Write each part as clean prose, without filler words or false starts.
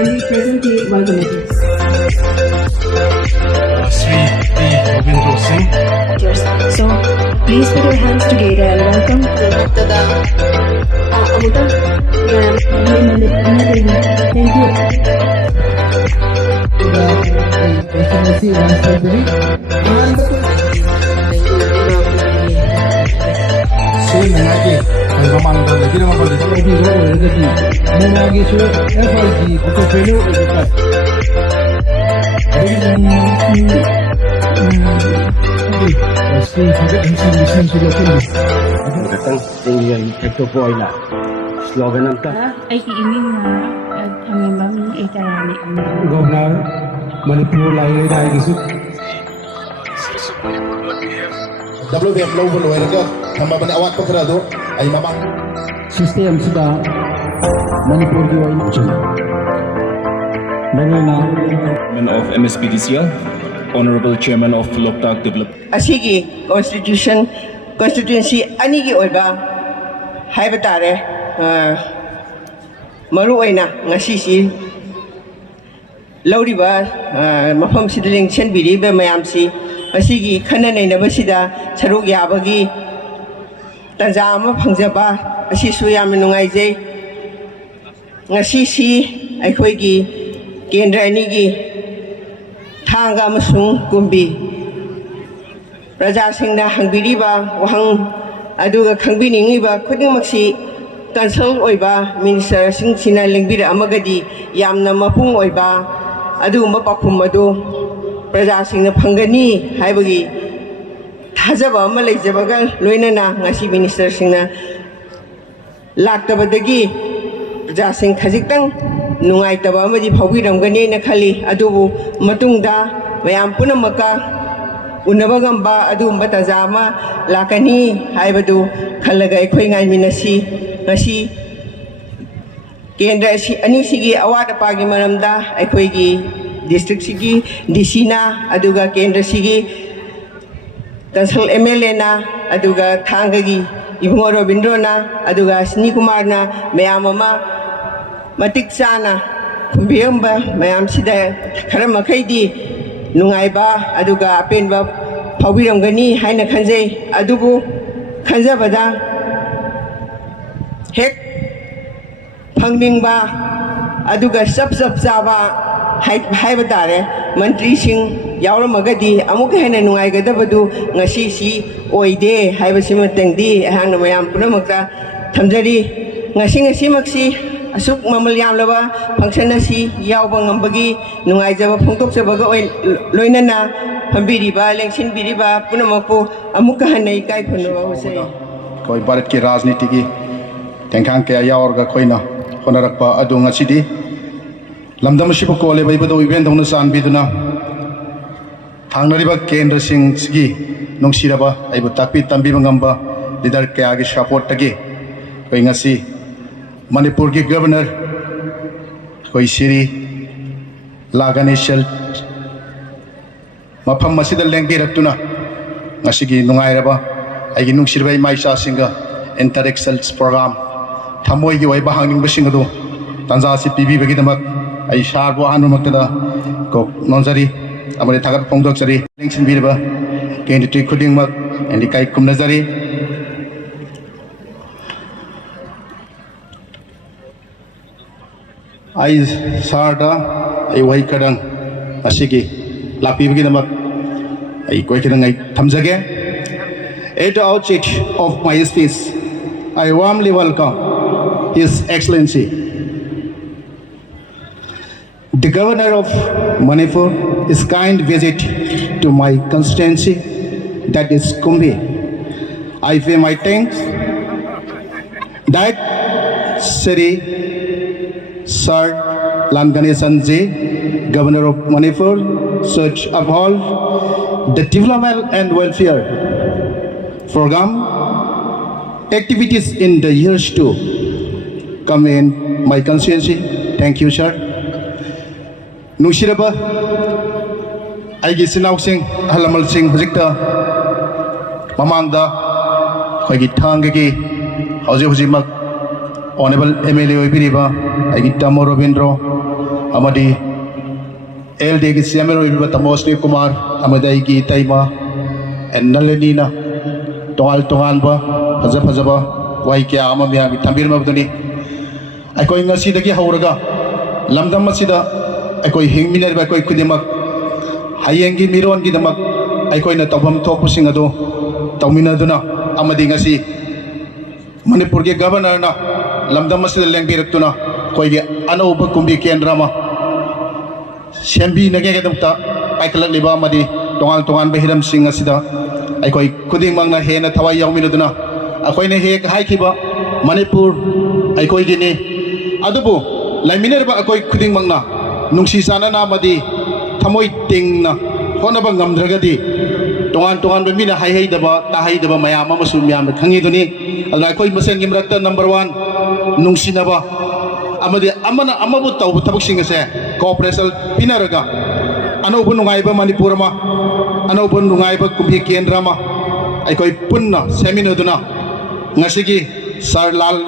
kindly present the welcome letters. Sweet Robindro Singh. Cheers. So, please put your hands together and welcome Amuta. Thank you. Slogan ng ta. Ay kiining na hamimang itarani ang Governor, Manipur lai lai gisu. WF low below erga hamba bani awat pakra do ay mama System sida Manipur di wai nuchin. Chairman of MSPDCL, Honorable Chairman of Loktak Development. Asigi constituency anigi oiba haibatare maru oina ngasi si lauriba mafam sidaling chenbiri be mayam si asigi khana nei na basida saruk yabagi tanja ama phangjaba asi su yam nungai je ngasi si aikhoi gi kendra ani gi thanga amasung kumbi Raja Singna hangbiriba wahang aduga khangbiningiba khudingmaksi cancel oiba minister sing sina lengbira amagadi yamna mapung oiba adugumba pakhum adu Raja Singna phangani haibagi thajaba ama leijabaga loinana ngasi minister singna laktabadagi Raja Sing khajiktang nungaitaba amadi phawbiramgani na khali adubu matungda mayam punamaka Unabagamba adum batazama lakani haibadu khalaga ekhoi ngai minasi ngasi kendra si ani sigi award pagi maramda ekhoi gi district sigi disina aduga kendra sigi council MLA na aduga thanga gi ibungo Robindro na aduga Sini Kumar na mayam ama matik sana kumbiyamba mayam sida kharama khaidi nungaiba aduga apenba phawbiramgani haina khanjai adubu khanjabada hek phangningba aduga sab chaba haiba tare mantri sing yauramagadi amuk hena nungaigadabadu ngasi si oide haiba simatengdi hangna mayam punamakta thamjari ngasi maksi asuk mamal yamlaba function asi yauba ngambagi nungaijaba phongtokjabaga loinana phambiriba lengsinbiriba punamapu amuka hanai kai phunaba hosai koi bharat ki rajniti ki tengkhang ke yaorga khoina honarakpa adu ngasidi lamdam sibu kole bai bado event dongna san biduna thangnariba kendra sing sigi nungsiraba aibu takpi tambi mangamba leader ke age support tagi koi ngasi Manipur के governor कोई Shri Ganesan मफम Masid लेंबीरक्तुना ngasi nungairaba aigi nungsirbai maisa singa interactions program thamoi gi oi bahangning basing adu tanja si pibi bagi damak ai sarbo anumakta ko nonjari amare thagat pongdok jari lengsin birba candidate khuding mak and kai kumnajari I sarda I wai kadang asigi lapi bagi damak I koi kadang I thamjage at the outset of my speech I warmly welcome His Excellency the Governor of Manipur his kind visit to my constituency that is Kumbi. I pay my thanks that Sri Sir Ganesan Governor of Manipur, should uphold the development and welfare program activities in the years to come in my constituency. Thank you, sir. Nushiraba, I guess now sing Halamal sing Zikta Mamanda, Hagitangaki, Hozimak. Honorable MLA Oibiriba, I get Tamo Robindro, amadi LD gi chairman oiba Tamosni Kumar amadai gi taima and Nalenina tongal ba phajaba wai kya ama mya mi thambir mabduni aikoi ngasi dagi hauraga lamdam masida aikoi hingminer ba koi kudimak hayengi miron gi damak aikoi na tabam thokpusing ado tawmina duna amadi ngasi Manipur ge governor na lamdam masida lengbirak tuna koi ge anauba kumbi kendra ma sembi nage ge damta aikalak liba amadi tongal behiram sing asida aikoi kuding mangna hena thawai yaumina duna akoi ne he hai khiba Manipur aikoi gi ni adubu laiminer ba akoi kuding mangna nungsi sana na amadi thamoi tingna honaba ngamdragadi tongan be mina hai daba ta hai daba mayam amasu myam khangi duni ala akoi masen gi mrakta number 1 nungsi na ba amadi amana amabu taw thabuk sing ase cooperation pinaraga anaubu nungai ba Manipur ma anaubu nungai ba kumbi kendra ma aikoi punna seminar duna ngasigi sarlal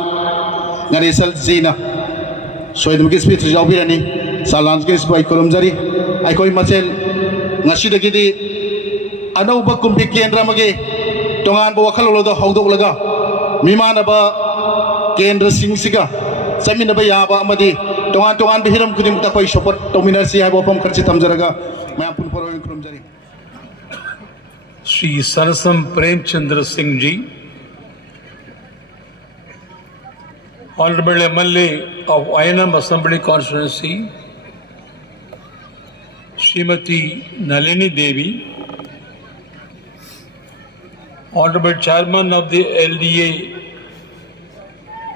ngarisal zina soidum ki speech jawbirani salans ki speech kolumjari aikoi machel ngasi dagidi anauba kumbi kendra mage tongan bo wakhalolo da hawdok laga mimana ba kendra singsiga samina ba yaba amadi tongan bihiram kudim ta koi support dominar si habo pam kharchi tamjaraga mayam pun poro kolumjari Shri Sarasam Premchandra Singh Ji, Honorable MLA of Wayanam Assembly Constituency, Srimati Nalini Devi, Honorable Chairman of the LDA,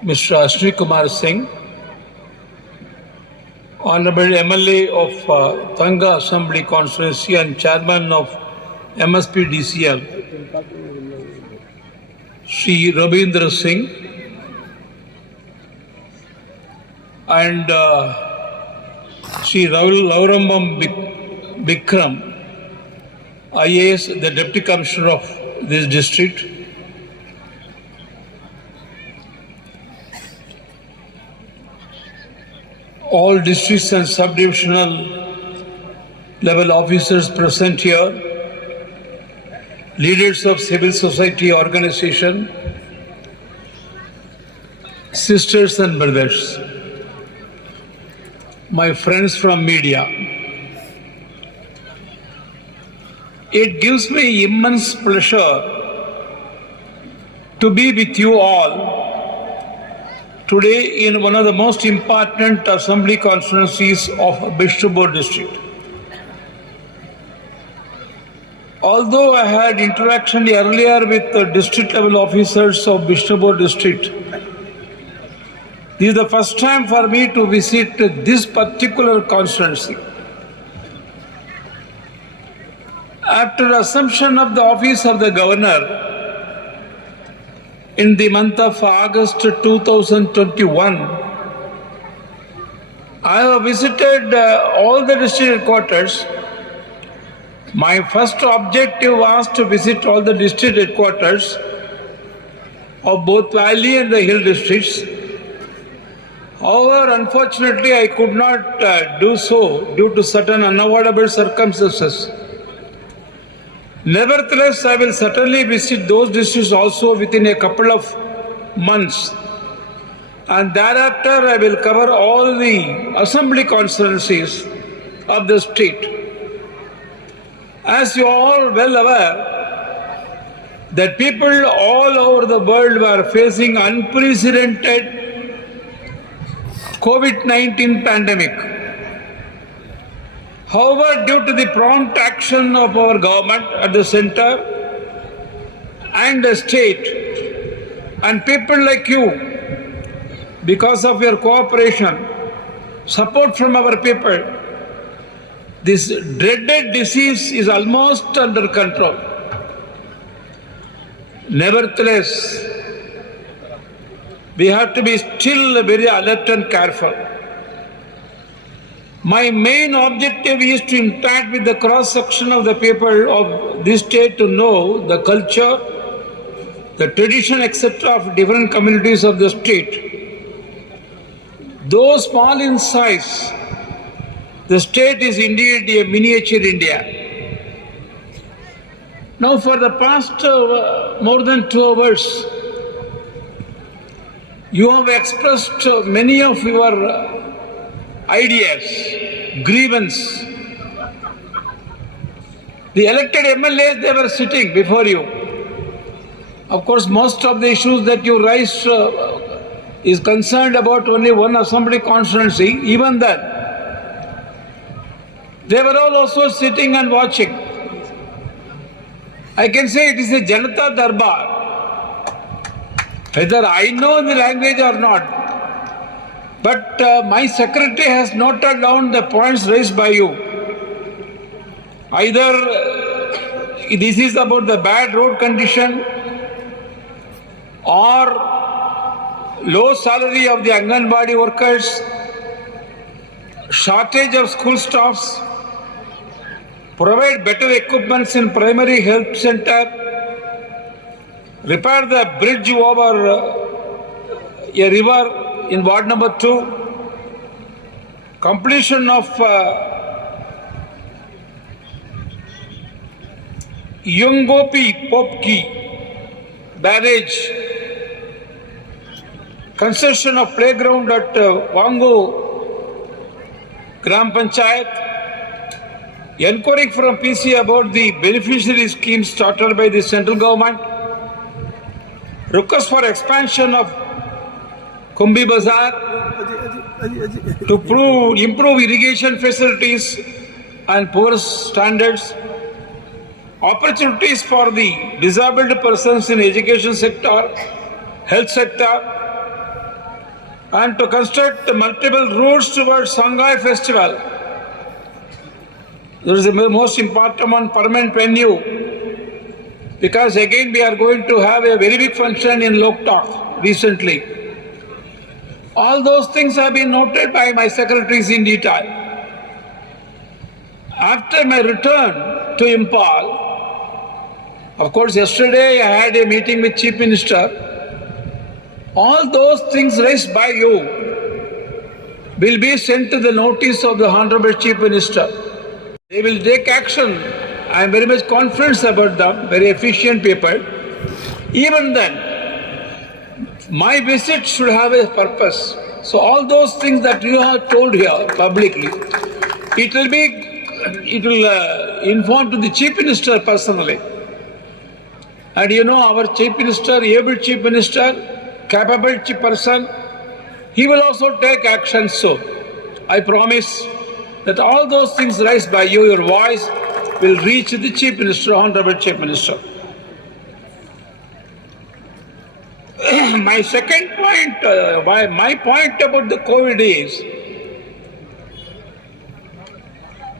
Mr. Ashwini Kumar Singh, Honorable MLA of Tanga Assembly Constituency and Chairman of MSPDCL, Shri Rabindra Singh, and Shri Laurambam Bikram, IAS, the Deputy Commissioner of this district, all districts and subdivisional level officers present here, leaders of civil society organization, sisters and brothers, my friends from media. It gives me immense pleasure to be with you all today in one of the most important assembly constituencies of Bishnupur district. Although I had interaction earlier with the district level officers of Bishnupur district, this is the first time for me to visit this particular constituency. After assumption of the office of the governor in the month of August 2021, I have visited all the district headquarters. My first objective was to visit all the district headquarters of both Valley and the Hill districts. However, unfortunately, I could not do so due to certain unavoidable circumstances. Nevertheless, I will certainly visit those districts also within a couple of months. And thereafter, I will cover all the assembly constituencies of the state. As you are all well aware, that people all over the world were facing unprecedented COVID-19 pandemic. However, due to the prompt action of our government at the center and the state and people like you, because of your cooperation, support from our people, this dreaded disease is almost under control. Nevertheless, we have to be still very alert and careful. My main objective is to interact with the cross-section of the people of this state to know the culture, the tradition, etc. of different communities of the state. Though small in size, The state is indeed a miniature India. Now, for the past more than 2 hours, you have expressed many of your ideas, grievance. The elected MLAs, they were sitting before you. Of course, most of the issues that you raised is concerned about only one assembly constituency. Even then, they were all also sitting and watching. I can say it is a Janata Darbar. Whether I know the language or not, but my secretary has noted down the points raised by you. Either this is about the bad road condition or low salary of the Anganwadi workers, shortage of school staffs, provide better equipments in primary health center, repair the bridge over a river in ward number 2, completion of Yungopi Popki barrage, concession of playground at Wangu Gram Panchayat, inquiring from PC about the beneficiary scheme started by the central government, request for expansion of Kumbi Bazaar to improve irrigation facilities and poor standards, opportunities for the disabled persons in education sector, health sector, and to construct multiple routes towards Sangai festival. This is the most important one, permanent venue, because again we are going to have a very big function in Loktak recently. All those things have been noted by my secretaries in detail. After my return to Impal, of course yesterday I had a meeting with Chief Minister. All those things raised by you will be sent to the notice of the Honorable Chief Minister. They will take action. I am very much confident about them, very efficient people. Even then, my visit should have a purpose. So all those things that you have told here publicly, it will inform to the Chief Minister personally. And you know our Chief Minister, able Chief Minister, capable chief person, he will also take action soon. I promise that all those things raised by you, your voice, will reach the Chief Minister, Honorable Chief Minister. My second point, my point about the COVID is,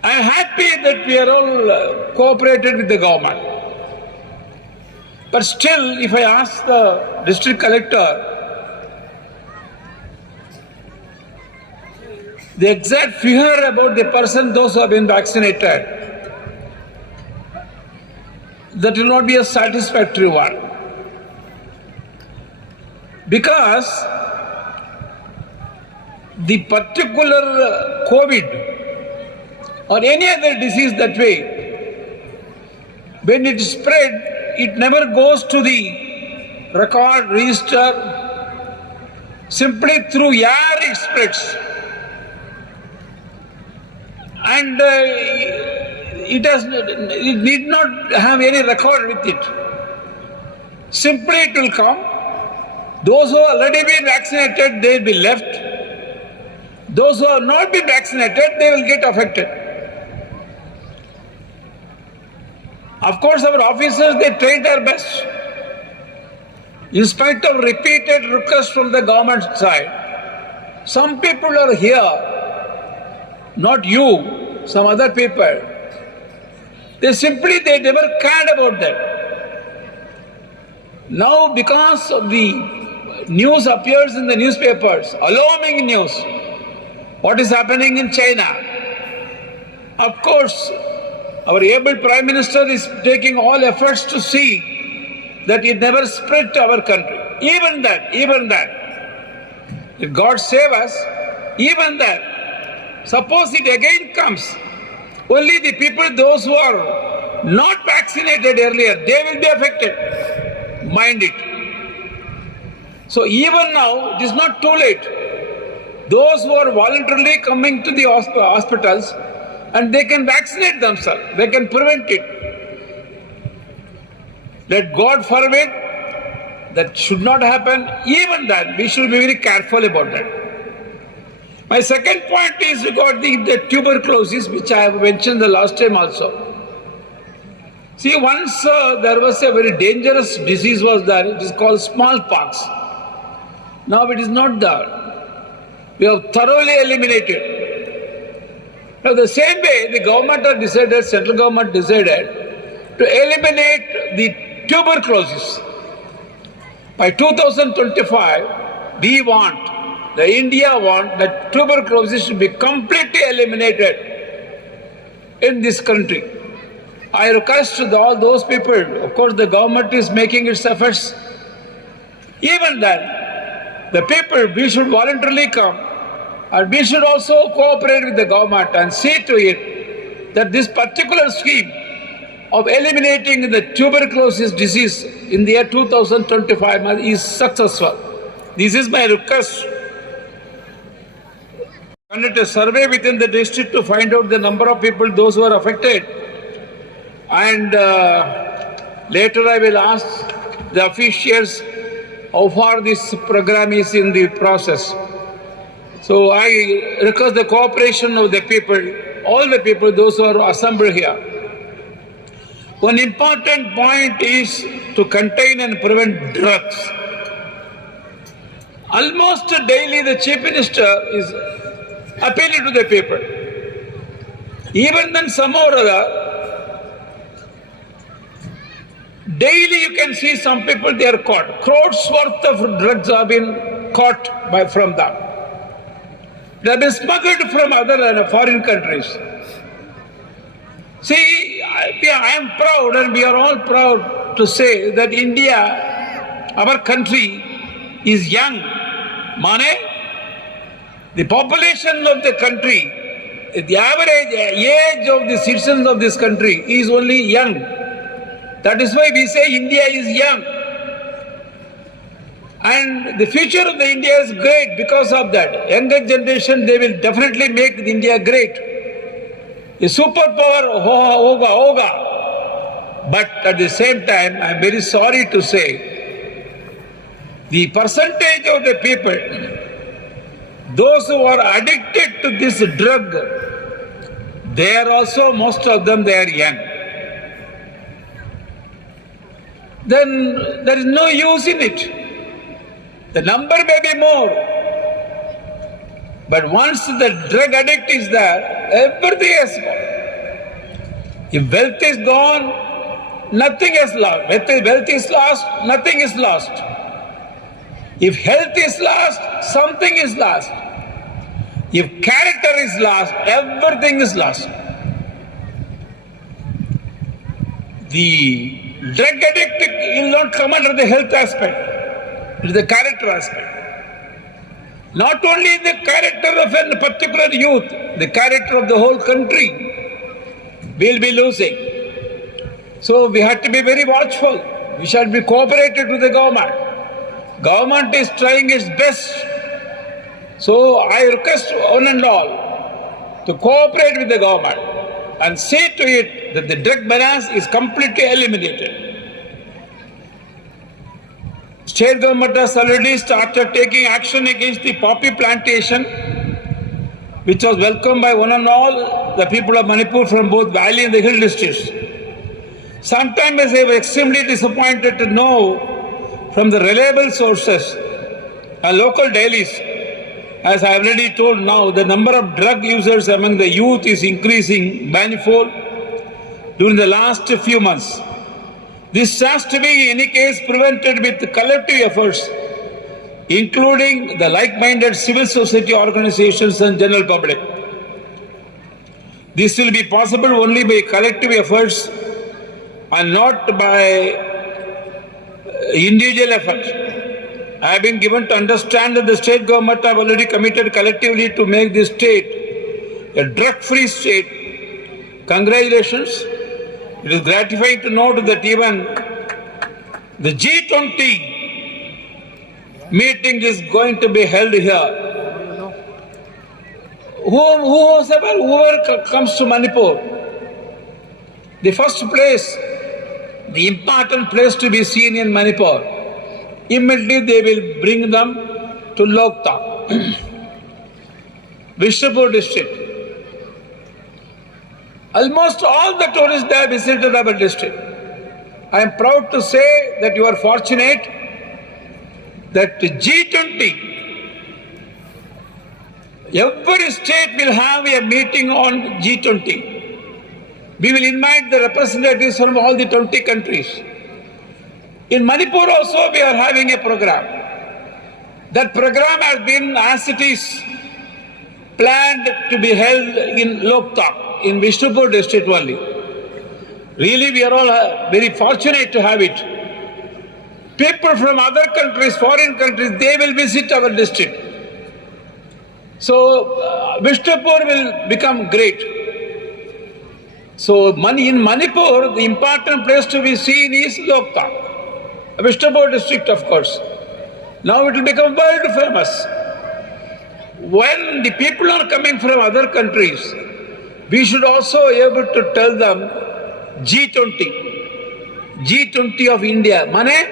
I am happy that we are all cooperated with the government. But still, if I ask the district collector, the exact figure about the person, those who have been vaccinated, that will not be a satisfactory one. Because the particular COVID or any other disease that way, when it is spread, it never goes to the record register. Simply through air it spreads. And it need not have any record with it. Simply it will come. Those who have already been vaccinated, they will be left. Those who have not been vaccinated, they will get affected. Of course, our officers, they tried their best. In spite of repeated requests from the government side, some people are here, not you, some other people. They never cared about that. Now, because of the news appears in the newspapers, alarming news, what is happening in China. Of course, our able Prime Minister is taking all efforts to see that it never spread to our country. Even that, if God save us, even that, suppose it again comes, only the people, those who are not vaccinated earlier, they will be affected. Mind it. So even now, it is not too late. Those who are voluntarily coming to the hospitals, and they can vaccinate themselves, they can prevent it. Let God forbid, that should not happen. Even that, we should be very careful about that. My second point is regarding the tuberculosis, which I have mentioned the last time also. See, once there was a very dangerous disease was there, it is called smallpox. Now it is not there. We have thoroughly eliminated. Now the same way the government has decided, central government decided to eliminate the tuberculosis. By 2025, we want, India want that tuberculosis should be completely eliminated in this country. I request all those people, of course the government is making its efforts. Even then, the people, we should voluntarily come, and we should also cooperate with the government and see to it that this particular scheme of eliminating the tuberculosis disease in the year 2025 is successful. This is my request. Conduct a survey within the district to find out the number of people, those who are affected. And later I will ask the officials how far this program is in the process. So I request the cooperation of the people, all the people, those who are assembled here. One important point is to contain and prevent drugs. Almost daily the Chief Minister is appealing to the people. Even then somehow or other, daily you can see some people, they are caught. Crores worth of drugs have been caught from them. They have been smuggled from other foreign countries. See, I am proud, and we are all proud to say that India, our country, is young. Mane, the population of the country, the average age of the citizens of this country is only young. That is why we say India is young. And the future of the India is great because of that. Younger generation, they will definitely make India great. A superpower, hoga. But at the same time, I am very sorry to say, the percentage of the people, those who are addicted to this drug, they are also, most of them, they are young. Then there is no use in it. The number may be more, but once the drug addict is there, everything is gone. If wealth is gone, nothing is lost. If wealth is lost, nothing is lost. If health is lost, something is lost. If character is lost, everything is lost. The drug addict will not come under the health aspect. It is the character aspect. Not only the character of a particular youth, the character of the whole country will be losing. So we have to be very watchful. We shall be cooperative to the government. Government is trying its best. So I request one and all to cooperate with the government and see to it that the drug menace is completely eliminated. State government has already started taking action against the poppy plantation, which was welcomed by one and all the people of Manipur from both valley and the hill districts. Sometimes they were extremely disappointed to know from the reliable sources and local dailies. As I already told now, the number of drug users among the youth is increasing manifold during the last few months. This has to be, in any case, prevented with collective efforts, including the like-minded civil society organizations and general public. This will be possible only by collective efforts and not by individual efforts. I have been given to understand that the state government have already committed collectively to make the state a drug-free state. Congratulations. It is gratifying to note that even the G20 meeting is going to be held here. Whoever comes to Manipur, the first place, the important place to be seen in Manipur, immediately they will bring them to Loktak, Vishnupur district. Almost all the tourists there visited our district. I am proud to say that you are fortunate that G20, every state will have a meeting on G20. We will invite the representatives from all the 20 countries. In Manipur also we are having a program. That program has been, as it is, planned to be held in Loktak, in Vishnupur district only. Really, we are all very fortunate to have it. People from other countries, foreign countries, they will visit our district. So, Vishnupur will become great. So, in Manipur, the important place to be seen is Loktak, Vishnupur district, of course. Now it will become world famous. When the people are coming from other countries, we should also be able to tell them G20 of India. Mane,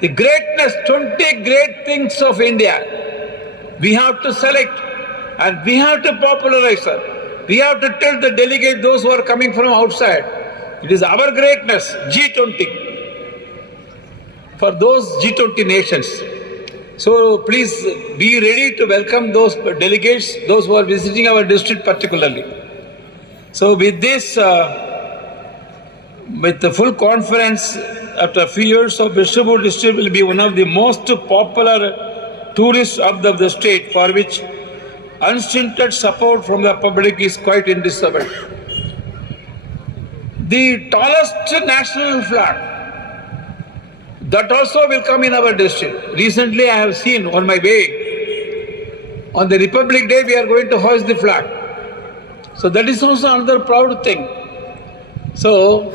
the greatness, 20 great things of India. We have to select and we have to popularize it. We have to tell the delegate, those who are coming from outside, it is our greatness, G20, for those G20 nations. So please be ready to welcome those delegates, those who are visiting our district particularly. So with this, with the full confidence, after a few years of Vishnupur district will be one of the most popular tourist hubs of the state, for which unstinted support from the public is quite indispensable. The tallest national flag, that also will come in our district. Recently I have seen on my way, on the Republic Day we are going to hoist the flag. So that is also another proud thing. So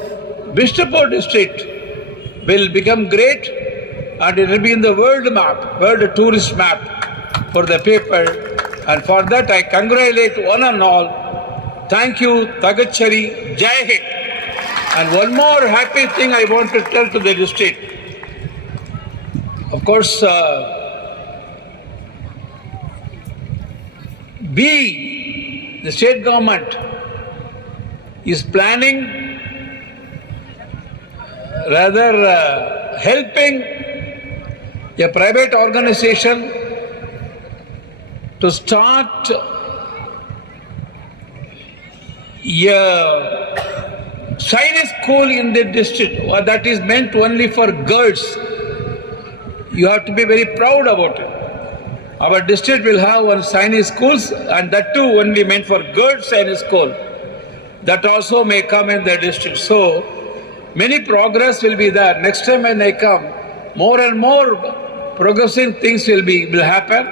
Vishnupur district will become great and it will be in the world map, world tourist map for the people. And for that I congratulate one and all. Thank you, Tagachari, Jai Hind. And one more happy thing I want to tell to the district. Of course, the state government is planning, rather helping a private organization to start a Chinese school in the district that is meant only for girls. You have to be very proud about it. Our district will have one Chinese schools, and that too only meant for girls Chinese school. That also may come in the district. So many progress will be there. Next time when I come, more and more progressing things will happen.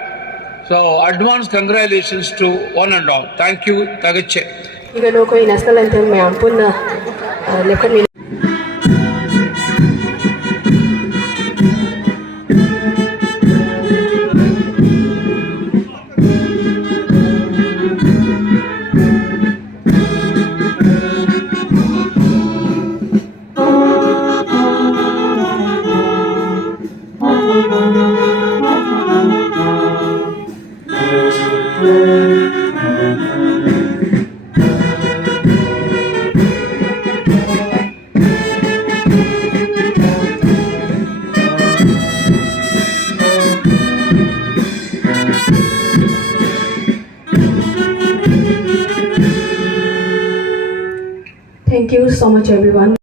So advance congratulations to one and all. Thank you. Tagache. Igano ko national anthem mayam punna lepkami. Thank you so much, everyone.